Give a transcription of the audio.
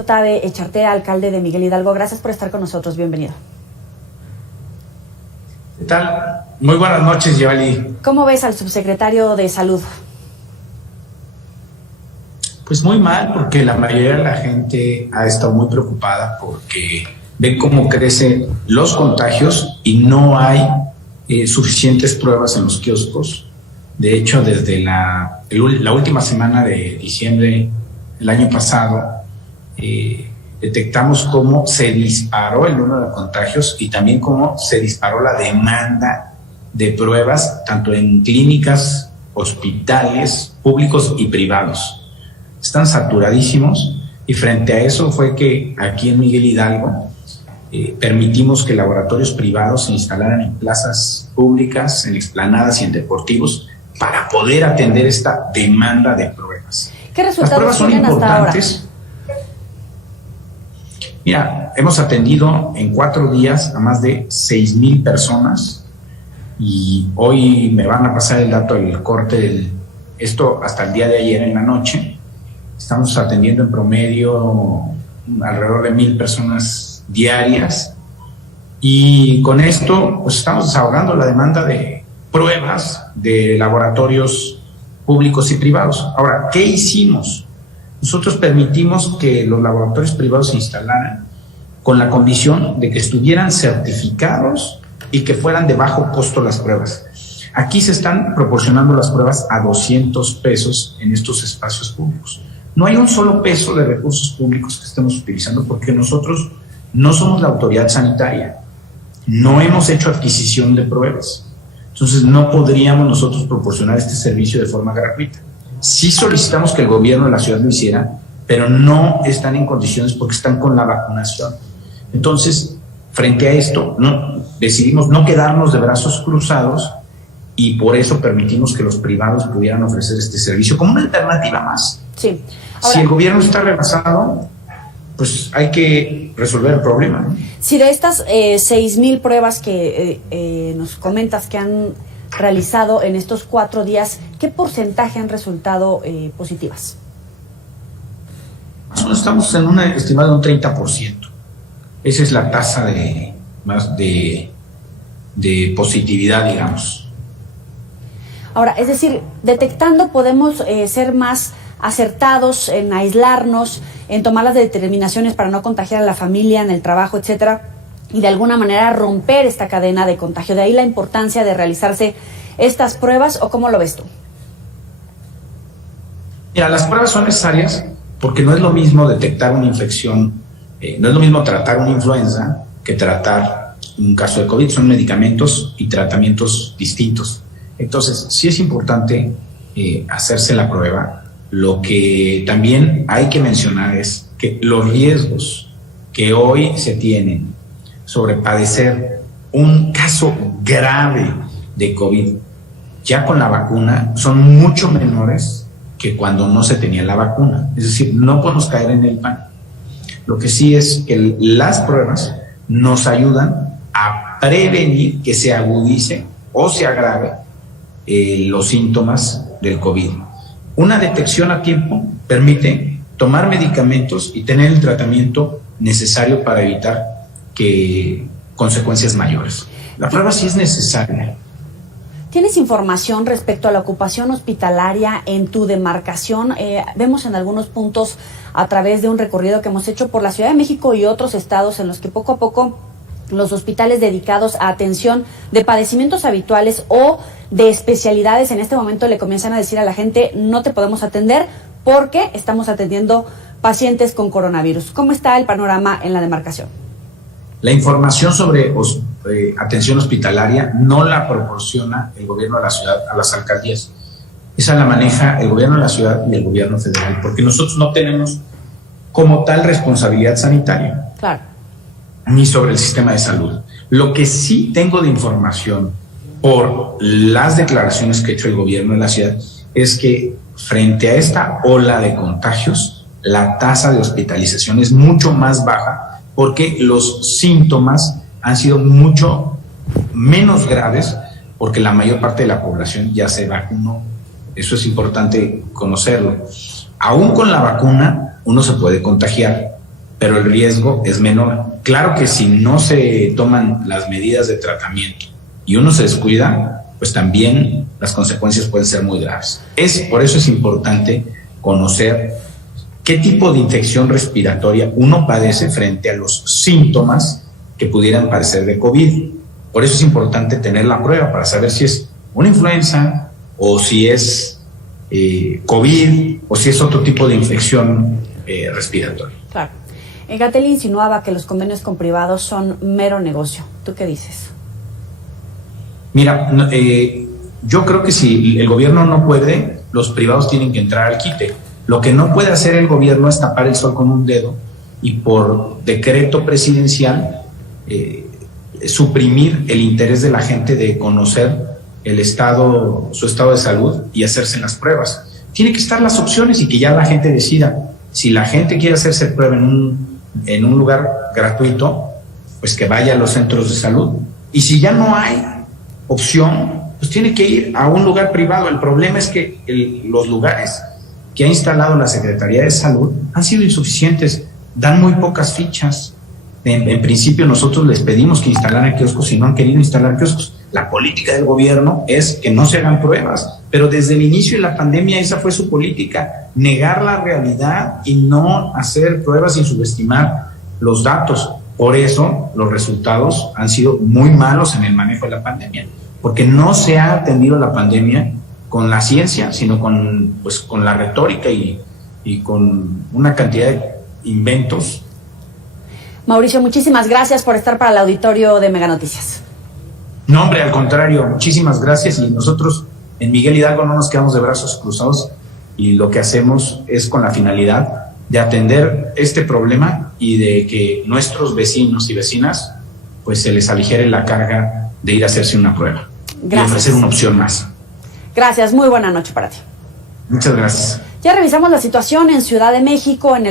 Tabe Echartea, alcalde de Miguel Hidalgo, gracias por estar con nosotros, bienvenido. ¿Qué tal? Muy buenas noches, Yali. ¿Cómo ves al subsecretario de Salud? Pues muy mal, porque la mayoría de la gente ha estado muy preocupada porque ven cómo crecen los contagios y no hay suficientes pruebas en los kioscos. De hecho, desde la última semana de diciembre del año pasado, detectamos cómo se disparó el número de contagios y también cómo se disparó la demanda de pruebas, tanto en clínicas, hospitales públicos y privados. Están saturadísimos, y frente a eso fue que aquí en Miguel Hidalgo permitimos que laboratorios privados se instalaran en plazas públicas, en explanadas y en deportivos para poder atender esta demanda de pruebas. ¿Qué resultados tienen hasta ahora? Mira, hemos atendido en 4 días a más de 6,000 personas, y hoy me van a pasar el dato del corte esto hasta el día de ayer en la noche. Estamos atendiendo en promedio alrededor de 1,000 personas diarias, y con esto pues estamos desahogando la demanda de pruebas de laboratorios públicos y privados. Ahora, ¿qué hicimos? Nosotros permitimos que los laboratorios privados se instalaran con la condición de que estuvieran certificados y que fueran de bajo costo las pruebas. Aquí se están proporcionando las pruebas a 200 pesos en estos espacios públicos. No hay un solo peso de recursos públicos que estemos utilizando, porque nosotros no somos la autoridad sanitaria, no hemos hecho adquisición de pruebas, entonces no podríamos nosotros proporcionar este servicio de forma gratuita. Sí solicitamos que el gobierno de la ciudad lo hiciera, pero no están en condiciones porque están con la vacunación. Entonces, frente a esto, decidimos no quedarnos de brazos cruzados, y por eso permitimos que los privados pudieran ofrecer este servicio como una alternativa más. Sí. Ahora, si el gobierno está rebasado, pues hay que resolver el problema, ¿no? Si de estas 6,000 pruebas que nos comentas que han realizado en estos 4 días, ¿qué porcentaje han resultado positivas? Nosotros estamos en una estimada de un 30%. Esa es la tasa de positividad, digamos. Ahora, es decir, detectando podemos ser más acertados en aislarnos, en tomar las determinaciones para no contagiar a la familia, en el trabajo, etcétera, y de alguna manera romper esta cadena de contagio. De ahí la importancia de realizarse estas pruebas, ¿o cómo lo ves tú? Mira, las pruebas son necesarias porque no es lo mismo detectar una infección, no es lo mismo tratar una influenza que tratar un caso de COVID. Son medicamentos y tratamientos distintos. Entonces, sí es importante hacerse la prueba. Lo que también hay que mencionar es que los riesgos que hoy se tienen sobre padecer un caso grave de COVID ya con la vacuna son mucho menores que cuando no se tenía la vacuna. Es decir, no podemos caer en el pan. Lo que sí es que las pruebas nos ayudan a prevenir que se agudice o se agrave los síntomas del COVID. Una detección a tiempo permite tomar medicamentos y tener el tratamiento necesario para evitar consecuencias mayores. La prueba sí es necesaria. ¿Tienes información respecto a la ocupación hospitalaria en tu demarcación? Vemos en algunos puntos, a través de un recorrido que hemos hecho por la Ciudad de México y otros estados, en los que poco a poco los hospitales dedicados a atención de padecimientos habituales o de especialidades en este momento le comienzan a decir a la gente: no te podemos atender porque estamos atendiendo pacientes con coronavirus. ¿Cómo está el panorama en la demarcación? La información sobre atención hospitalaria no la proporciona el gobierno de la ciudad a las alcaldías. Esa la maneja el gobierno de la ciudad y el gobierno federal, porque nosotros no tenemos como tal responsabilidad sanitaria. Claro. Ni sobre el sistema de salud. Lo que sí tengo de información por las declaraciones que ha hecho el gobierno de la ciudad es que frente a esta ola de contagios, la tasa de hospitalización es mucho más baja porque los síntomas han sido mucho menos graves, porque la mayor parte de la población ya se vacunó. Eso es importante conocerlo. Aún con la vacuna, uno se puede contagiar, pero el riesgo es menor. Claro que si no se toman las medidas de tratamiento y uno se descuida, pues también las consecuencias pueden ser muy graves. Por eso es importante conocer qué tipo de infección respiratoria uno padece frente a los síntomas que pudieran padecer de COVID. Por eso es importante tener la prueba para saber si es una influenza o si es COVID o si es otro tipo de infección respiratoria. Claro. Gatell insinuaba que los convenios con privados son mero negocio. ¿Tú qué dices? Mira, yo creo que si el gobierno no puede, los privados tienen que entrar al quite. Lo que no puede hacer el gobierno es tapar el sol con un dedo y por decreto presidencial suprimir el interés de la gente de conocer su estado de salud y hacerse las pruebas. Tiene que estar las opciones y que ya la gente decida. Si la gente quiere hacerse prueba en un lugar gratuito, pues que vaya a los centros de salud. Y si ya no hay opción, pues tiene que ir a un lugar privado. El problema es que los lugares que ha instalado la Secretaría de Salud han sido insuficientes, dan muy pocas fichas. En principio nosotros les pedimos que instalaran kioscos y no han querido instalar kioscos. La política del gobierno es que no se hagan pruebas, pero desde el inicio de la pandemia esa fue su política, negar la realidad y no hacer pruebas sin subestimar los datos. Por eso los resultados han sido muy malos en el manejo de la pandemia, porque no se ha atendido la pandemia con la ciencia, sino con la retórica y con una cantidad de inventos. Mauricio, muchísimas gracias por estar para el auditorio de Mega Noticias. No, hombre, al contrario, muchísimas gracias, y nosotros en Miguel Hidalgo no nos quedamos de brazos cruzados y lo que hacemos es con la finalidad de atender este problema y de que nuestros vecinos y vecinas pues se les aligere la carga de ir a hacerse una prueba. Gracias. Y ofrecer una opción más. Gracias, muy buena noche para ti. Muchas gracias. Ya revisamos la situación en Ciudad de México, en el